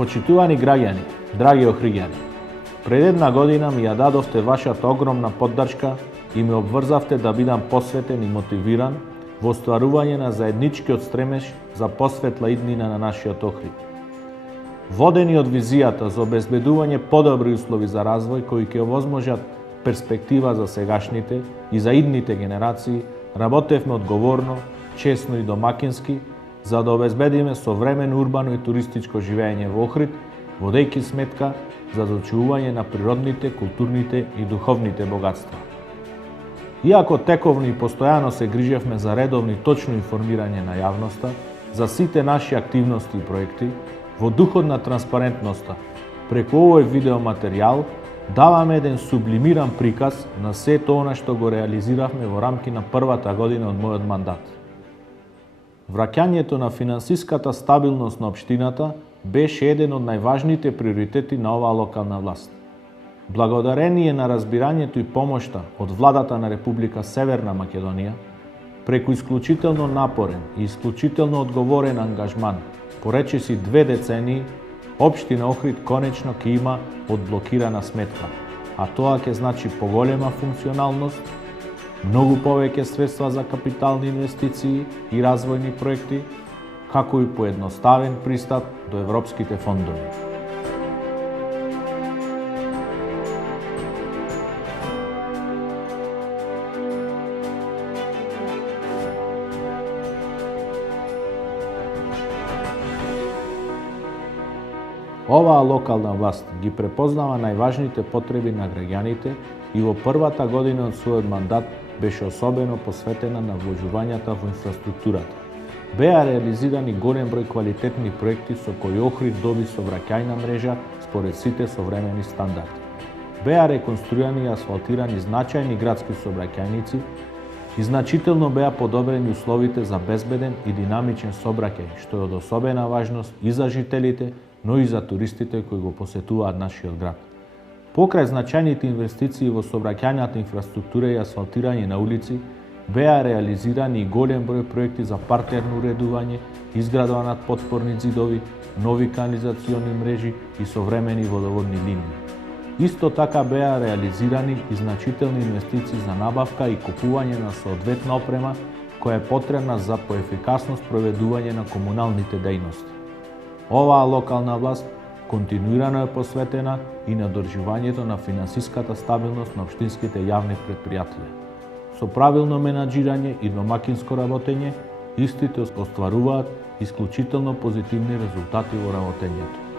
Почитувани граѓани, драги охриѓани, пред една година ми ја дадовте вашата огромна поддршка и ме обврзавте да бидам посветен и мотивиран во остварување на заедничкиот стремеж за посветла иднина на нашиот Охрид. Водени од визијата за обезбедување подобри услови за развој кои ќе овозможат перспектива за сегашните и за идните генерации, работевме одговорно, честно и домакински за да обезбедиме современо урбано и туристичко живење во Охрид, водејќи сметка за зачувување на природните, културните и духовните богатства. Иако тековно и постојано се грижевме за редовно и точно информирање на јавноста, за сите наши активности и проекти, во духот на транспарентноста, преку овој видеоматеријал, даваме еден сублимиран приказ на сето она што го реализиравме во рамки на првата година од мојот мандат. Враќањето на финансиската стабилност на општината беше еден од најважните приоритети на оваа локална власт. Благодарение на разбирањето и помошта од владата на Република Северна Македонија, преку исклучително напорен и исклучително одговорен ангажман, по речиси 2 децении, општина Охрид конечно ќе има одблокирана сметка, а тоа ќе значи поголема функционалност, многу повеќе средства за капитални инвестиции и развојни проекти, како и поедноставен пристап до европските фондови. Оваа локална власт ги препознава најважните потреби на граѓаните и во првата година од својот мандат беше особено посветена на вложувањата во инфраструктурата. Беа реализирани голем број квалитетни проекти со кои Охрид доби сообраќајна мрежа според сите современи стандарди. Беа реконструирани и асфалтирани значајни градски сообраќајници и значително беа подобрени условите за безбеден и динамичен сообраќај, што е од особена важност и за жителите, но и за туристите кои го посетуваат нашиот град. Покрај значајните инвестиции во сообраќајната инфраструктура и асфалтирање на улици, беа реализирани и голем број проекти за партерно уредување, изградба на потпорни зидови, нови канализациони мрежи и современи водоводни линии. Исто така беа реализирани и значителни инвестиции за набавка и купување на соодветна опрема која е потребна за поефикасно спроведување на комуналните дејности. Оваа локална власт континуирано е посветена и на одржувањето на финансиската стабилност на општинските јавни претпријатија. Со правилно менаџирање и домакинско работење, истите остваруваат исклучително позитивни резултати во работењето.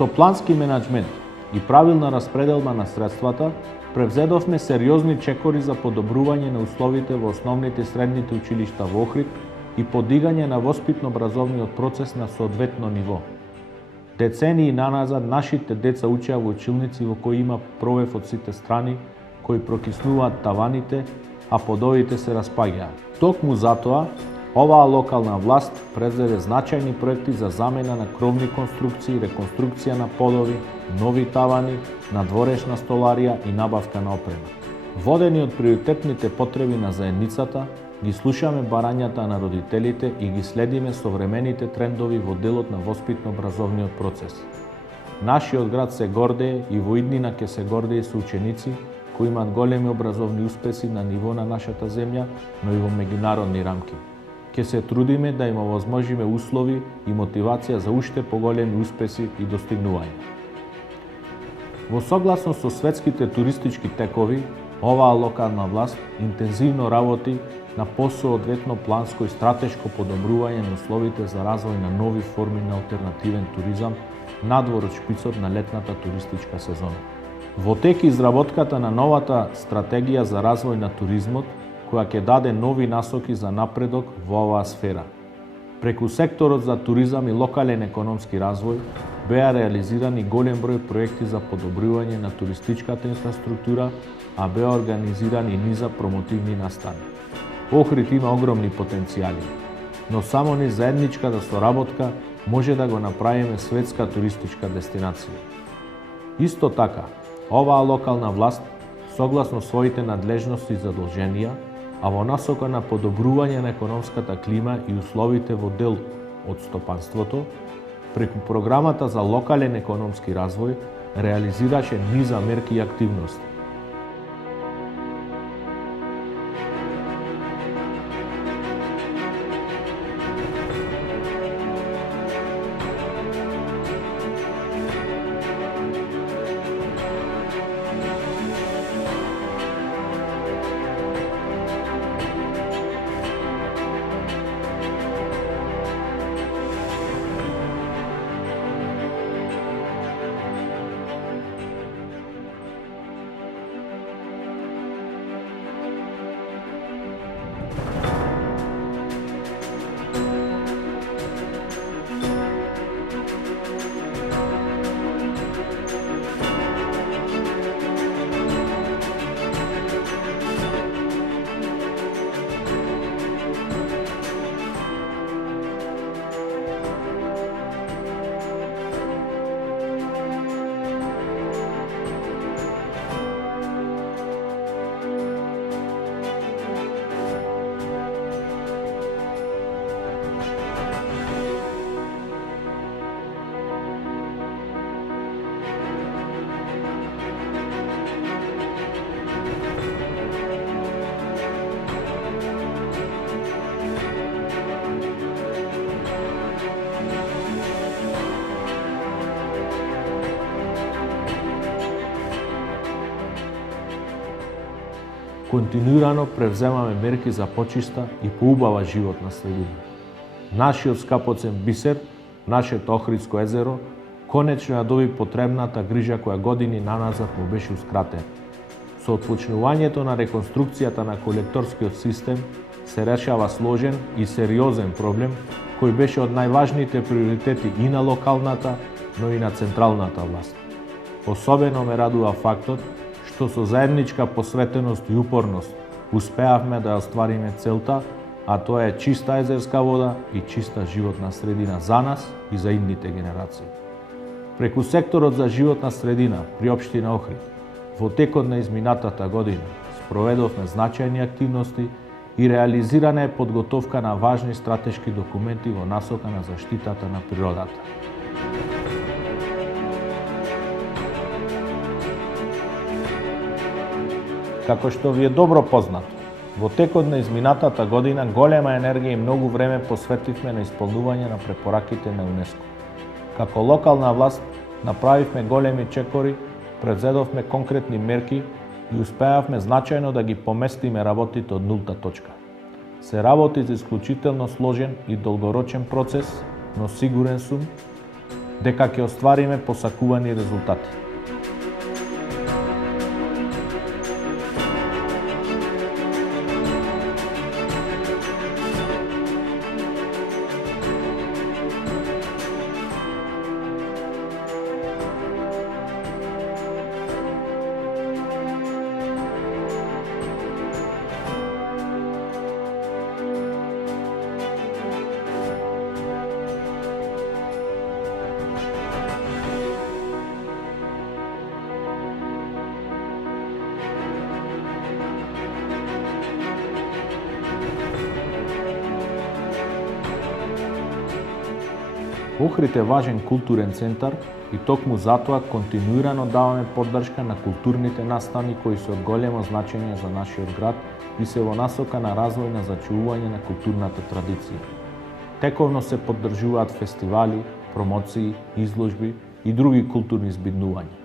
Со плански менаџмент и правилна распределба на средствата, превзедовме сериозни чекори за подобрување на условите во основните и средните училишта во Охрид и подигање на воспитно-образовниот процес на соодветно ниво. Децении наназад нашите деца учеа во училници во кои има провев од сите страни, кои прокиснуваат таваните, а подовите се распаѓаат. Токму затоа, оваа локална власт презеде значајни проекти за замена на кровни конструкции, реконструкција на подови, нови тавани, надворешна столарија и набавка на опрема. Водени од приоритетните потреби на заедницата, ги слушаме барањата на родителите и ги следиме современите трендови во делот на воспитно-образовниот процес. Нашиот град се гордее и во иднина ќе се гордее со ученици кои имаат големи образовни успеси на ниво на нашата земја, но и во меѓународни рамки. Ќе се трудиме да им овозможиме услови и мотивација за уште поголеми успеси и достигнувања. Во согласност со светските туристички текови, оваа локална власт интензивно работи на посоодветно планско и стратешко подобрување на условите за развој на нови форми на алтернативен туризам надвор од шпицот на летната туристичка сезона. Во тек изработката на новата стратегија за развој на туризмот, која ќе даде нови насоки за напредок во оваа сфера. Преку секторот за туризам и локален економски развој беа реализирани голем број проекти за подобрување на туристичката инфраструктура, а беа организирани низа промотивни настани. Охрид има огромни потенцијали, но само низ заедничката соработка може да го направиме светска туристичка дестинација. Исто така, оваа локална власт, согласно своите надлежности и задолженија, а во насока на подобрување на економската клима и условите во дел од стопанството, преку програмата за локален економски развој, реализираше низа мерки и активности. Континуирано превземаме мерки за почиста и поубава животна средина. Нашиот скапоцен бисер, нашето Охридско езеро, конечно ја доби потребната грижа која години наназад му беше ускратена. Со отпочнувањето на реконструкцијата на колекторскиот систем се решава сложен и сериозен проблем кој беше од најважните приоритети и на локалната, но и на централната власт. Особено ме радува фактот што со заедничка посветеност и упорност успеавме да оствариме целта, а тоа е чиста езерска вода и чиста животна средина за нас и за идните генерации. Преку секторот за животна средина при општина Охрид, во текот на изминатата година спроведовме значајни активности и реализирана е подготовка на важни стратешки документи во насока на заштитата на природата. Како што ви е добро познато, во текот на изминатата година голема енергија и многу време посветивме на исполнување на препораките на ЮНЕСКО. Како локална власт направивме големи чекори, презедовме конкретни мерки и успеавме значајно да ги поместиме работите од нулта точка. Се работи за исклучително сложен и долгорочен процес, но сигурен сум дека ќе оствариме посакувани резултати. Охрид е важен културен центар и токму затоа континуирано даваме поддршка на културните настани кои се од големо значење за нашиот град и се во насока на развој на зачувување на културната традиција. Тековно се поддржуваат фестивали, промоции, изложби и други културни збиднувања.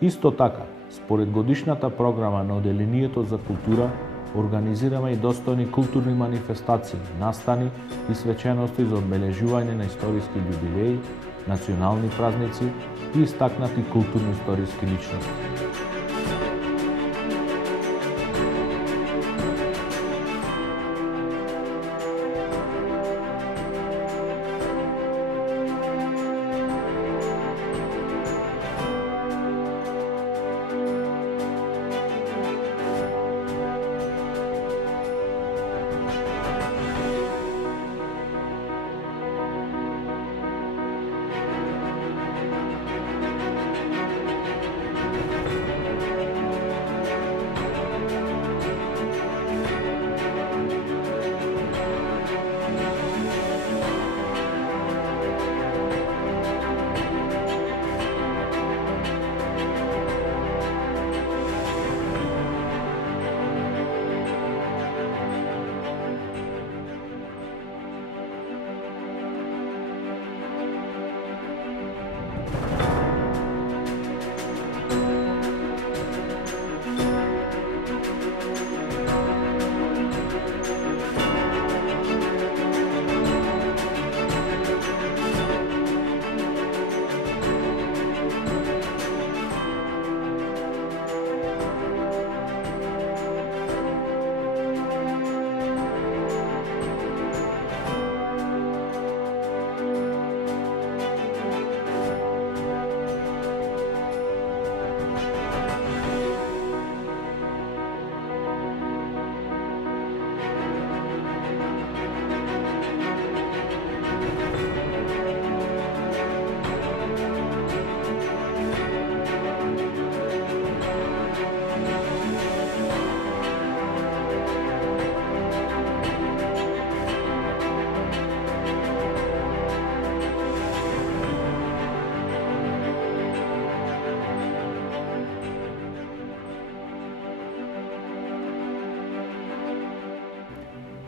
Исто така, според годишната програма на Оделението за култура, организираме и достојни културни манифестации, настани и свечености за одбележување на историски јубилеи, национални празници и истакнати културно-историски личности.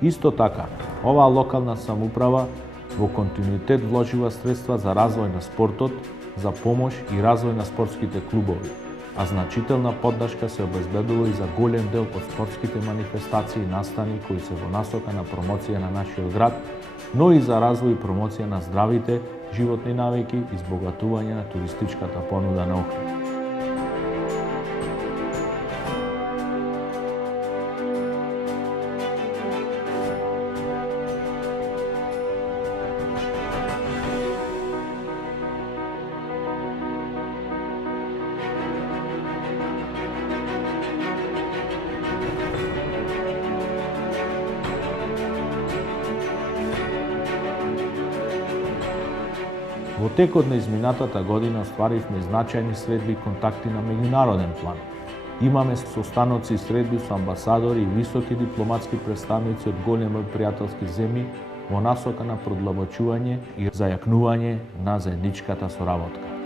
Исто така, оваа локална самоуправа во континуитет вложила средства за развој на спортот, за помош и развој на спортските клубови, а значителна поддршка се обезбедува и за голем дел од спортските манифестации и настани кои се во насока на промоција на нашиот град, но и за развој и промоција на здравите животни навики и збогатување на туристичката понуда на Охрид. Во текот на изминатата година остваривме значајни средби и контакти на меѓународен план. Имаме состаноци и средби со амбасадори и високи дипломатски представници од голем број пријателски земји во насока на продлабочување и зајакнување на заедничката соработка.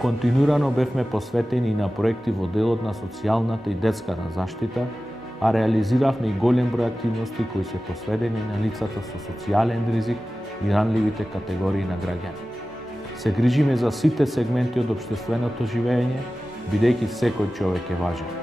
Континуирано бевме посветени на проекти во делот на социјалната и детската заштита, а реализиравме и голем број активности кои се посветени на лицата со социјален ризик и ранливите категории на граѓани. Се грижиме за сите сегменти од општественото живење, бидејќи секој човек е важен.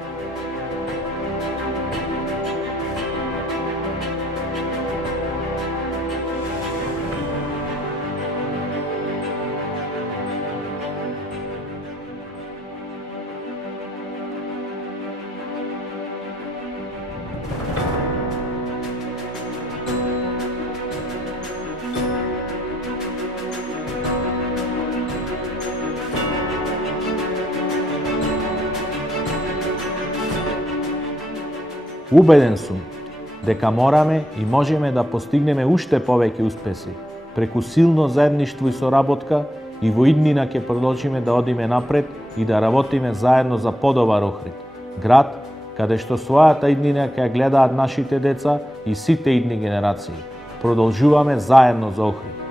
Убеден сум дека мораме и можеме да постигнеме уште повеќе успеси преку силно заедништво и соработка, и во иднина ќе продолжиме да одиме напред и да работиме заедно за подобар Охрид, град каде што својата иднина ќе гледаат нашите деца и сите идни генерации. Продолжуваме заедно за Охрид.